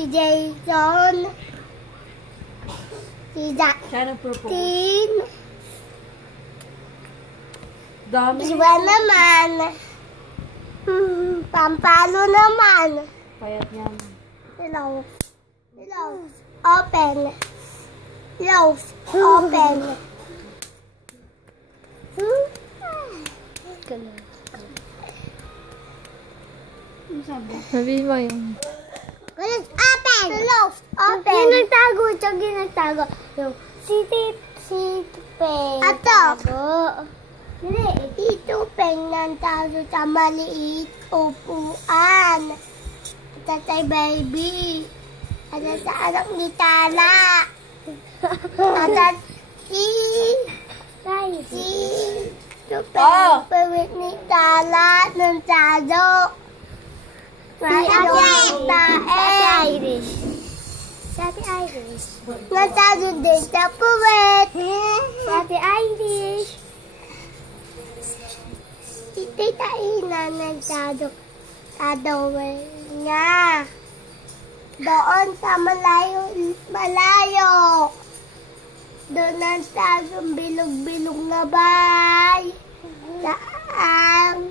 Si Jason. Si Siya nag-propose. Justin. Dami. Iba naman. Pampalo naman. Payat niya. Hello. Hello. Open. Close. Open. Sabihin mo yung... Close. Open. Close. Open. Yung nagtago. Tsaka yung nagtago. Yung si Peng. Ato. Ito Peng nagtago sa maliit upuan. Tatay baby. At sa anak ni Tala. At si Peng ni Tala ng Tado. Si Ate Irish. Si Ate Irish. Natado din sa puwet. Si Ate Irish. Si Tita Ina nagtado. Tadawin niya. Doon sa malayo. Doon nagtado bilog-bilog na bay. Saan?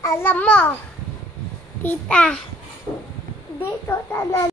Alam mo, tita, dito tanan.